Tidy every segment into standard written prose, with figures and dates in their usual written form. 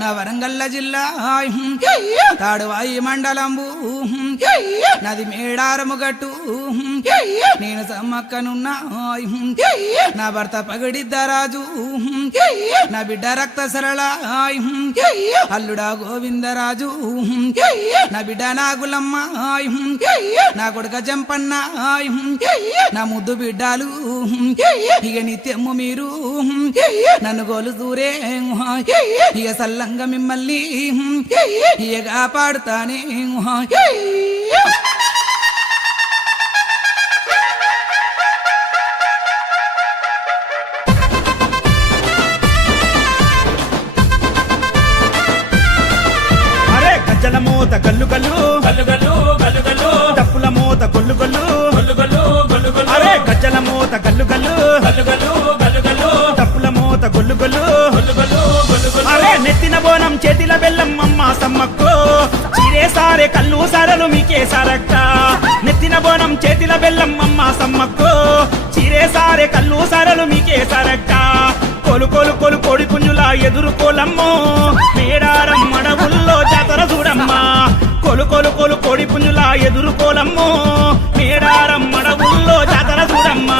నా వరంగల్ల జిల్లా తాడువాయి మండలంబు నది మేడారము గట్టు నేను సమ్మక్కనున్నా నా భర్త పగడిద్దరాజు నా బిడ్డ రక్త సరళ అల్లుడా గోవిందరాజు నా బిడ్డ నాగులమ్మ నా కొడుక జంపన్న నా ముద్దు బిడ్డాలు ఇక నిత్యము మీరు నన్ను గోలుదూరే ఇక సల్లంగా మిమ్మల్ని ఇక కాపాడుతానే గజ్జల మోత గల్లు గల్లు గల్లు గల్లు గల్లు గల్లు డప్పుల మోత గొల్లు గల్లు గల్లు గల్లు గల్లు గల్లు అరే గజ్జల మోత గల్లు గల్లు గల్లు గల్లు గల్లు గల్లు డప్పుల మోత గొల్లు గల్లు గల్లు గల్లు గల్లు గల్లు అరే నెత్తిన బోనం చేతిల బెల్లం అమ్మ సమ్మక్కో చీరే సారే కల్లు సారలు మీకే సారక్క నెత్తిన బోనం చేతిల బెల్లం అమ్మ సమ్మక్కో చీరే సారే కల్లు సారలు మీకే సారక్క కొలు కొలు కొలు కోడి పుంజులా ఎదుర్కోలమ్మో మేడారం అడవుల్లో జాతర చూడమ్మా కొలు కొలు కొలు కోడి పుంజులా ఎదుర్కోలమ్మో మేడారం అడవుల్లో జాతర చూడమ్మా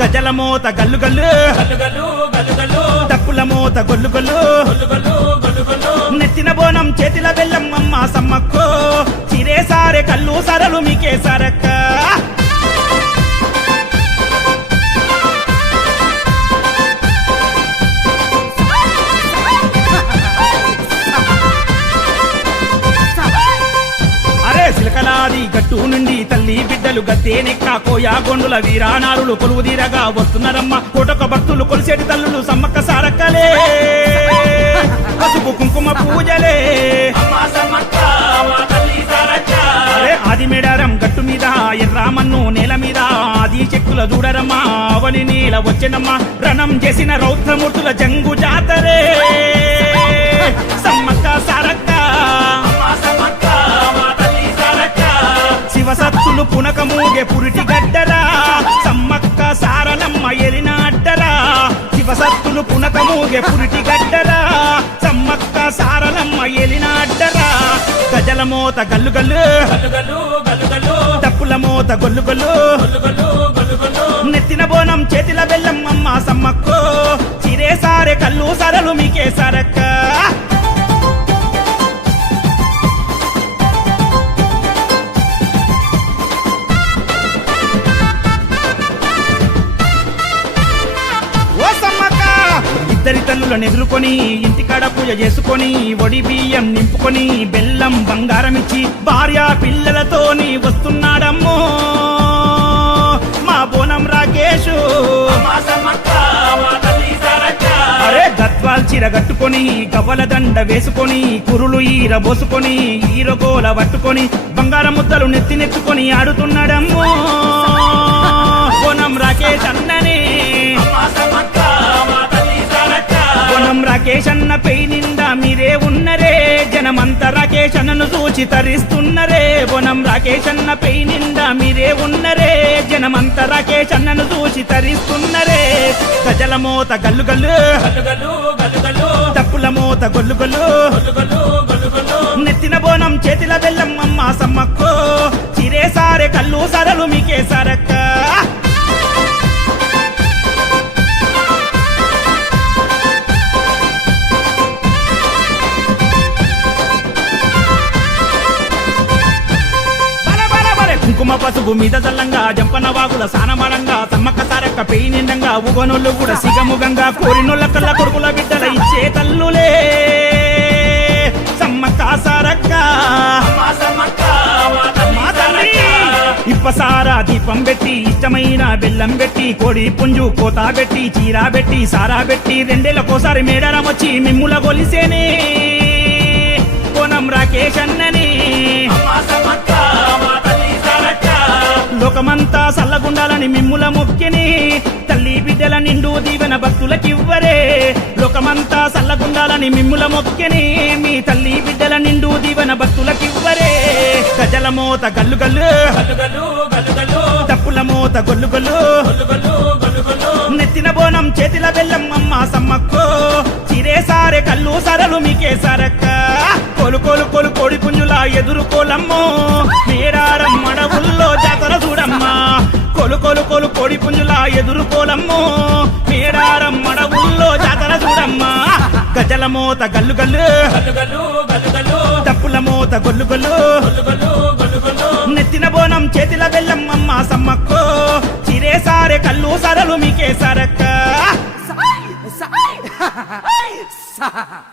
గజల మోత గల్లు గల్లు గల్లు గల్లు గల్లు గల్లు డప్పుల మోత గొల్లు గొల్లు గల్లు గల్లు గల్లు గల్లు నెత్తిన బోనం చేతిల బెల్లం అమ్మ సమ్మక్కో చిరే సారే కల్లు సరలు మీకే సరక్క సిలకలాది గట్టు నుండి తల్లి బిడ్డలు గత్తేనెక్క కోయా గొండుల వీరానారులు కొలువు తీరగా వస్తున్నారమ్మ కోటొక భక్తులు కొలిసేటి తల్లులు సమ్మక్క సారక్కలే పసుపు కుంకుమ పూజలే అమ్మా సమ్మక్క మా తల్లి సారక్క అరే ఆది మేడారం గట్టు మీద ఎర్రామన్ను నేల మీద ఆది చెక్కుల చూడరమ్మా అవని నీల వచ్చెనమ్మ రణం చేసిన రౌద్రమూర్తుల జంగు జాతరే సమ్మక్క సారక్క అమ్మా సమ్మక్క మా తల్లి సారక్క శివసత్తులు పునకమూగే పురిటి గడ్డరా సమ్మక్క సారలమ్మ ఎలిన అడ్డరా శివసత్తులు పునకమూగే పురిటి గడ్డరా సమ్మక్క సారలమ్మ ఎలిన అడ్డరా గజల మోత గల్లు గల్లు గల్లు గల్లు గల్లు గల్లు డప్పుల మోత గొల్లు గొల్లు గల్లు గల్లు గల్లు గల్లు నెత్తిన బోనం చేతిల బెల్లం అమ్మ సమ్మక్కో చిరే సారే కల్లు సరలు మీకే సరక్క ఇద్దరి తల్లులను ఎదుర్కొని ఇంటికాడ పూజ చేసుకొని ఒడి బియ్యం నింపుకొని బెల్లం బంగారం ఇచ్చి భార్య పిల్లలతోని వస్తున్నాడమ్మో మా బోనం రాకేషు అమ్మా సమ్మక్క మా తల్లి సారక్క అరే గద్వాల్ చీర కట్టుకొని గవ్వల దండ వేసుకొని కురులు ఈర బోసుకొని ఈరగోల పట్టుకొని బంగారం ముద్దలు నెత్తినెత్తుకొని ఆడుతున్నాడమ్మో బోనం రాకేష్ అన్ననే అమ్మా సమ్మక్క మా తల్లి సారక్క బోనం రాకేష్ అన్న పై నిండా మీరే ఉన్నరే జనమంతా రాకేష్ అన్నను చూచి తరిస్తున్నరే బోనం రాకేష్ అన్న పై నిండా మీరే ఉన్నరే జనమంతా రాకేష్ అన్నను చూచి తరిస్తున్నరే గజల మోత గల్లు గల్లు గల్లు గల్లు గల్లు గల్లు డప్పుల మోత గొల్లు గొల్లు గల్లు గల్లు గల్లు గల్లు నెత్తిన బోనం చేతిల బెల్లం అమ్మ సమ్మక్కో చిరే సారే కల్లు సరలు మీకే సరక్క కుంకుమ పసుపు మీద చల్లంగా జంపన వాగుల సానమడంగా సమ్మక్క సారక్క పెయి నిండంగా ఊగనోళ్ళు కూడా సిగముగంగా కోరినోళ్ళ కళ్ళ కొడుకుల బిడ్డల ఇచ్చే తల్లులే సమ్మక్క సారక్క అమ్మా సమ్మక్క మా తల్లి మా తల్లి సారక్క ఇప్పసారా దీపం పెట్టి ఇష్టమైన బెల్లం పెట్టి కోడి పుంజు కోత పెట్టి చీర పెట్టి సారా పెట్టి రెండేళ్ళకోసారి మేడారం వచ్చి మిమ్ముల గొలిసేనే కోనం రాకేష్ అన్నని అమ్మా సమ్మక్క మా తల్లి సారక్క లోకమంతా సల్లగుండాలని మిమ్ముల మొక్కిని తల్లి బిడ్డల నిండు దీవెన భక్తులకివ్వరే లోకమంతా సల్లగుండాలని మిమ్ముల మొక్కిని మీ తల్లి బిడ్డల నిండు దీవెన భక్తులకివ్వరే గజల మోత గల్లు గల్లు గల్లు గల్లు గల్లు గల్లు డప్పుల మోత గొల్లు గొల్లు గల్లు గల్లు గల్లు గల్లు నెత్తిన బోనం చేతిల బెల్లం అమ్మ సమ్మక్కో చిరే సారే కళ్ళు సరలు మీకే సరక్క కొలు కొలు కొలు కోడి పుంజులా ఎదుర్కోలమ్మో మేడారం మడవుల్లో జాతర చూడమ్మా కొలు కొలు కొలు కోడి పుంజులా ఎదుర్కోలమ్మో మేడారం మడవుల్లో జాతర చూడమ్మా గజల మోత గల్లు గల్లు గల్లు గల్లు గల్లు గల్లు డప్పుల మోత గొల్లు గొల్లు గల్లు గల్లు గల్లు గల్లు నెత్తిన బోనం చేతిల బెల్లం అమ్మ సమ్మక్కో చిరే సారే కళ్ళు సరలు మీకే సరక్క సాయ్ సాయ్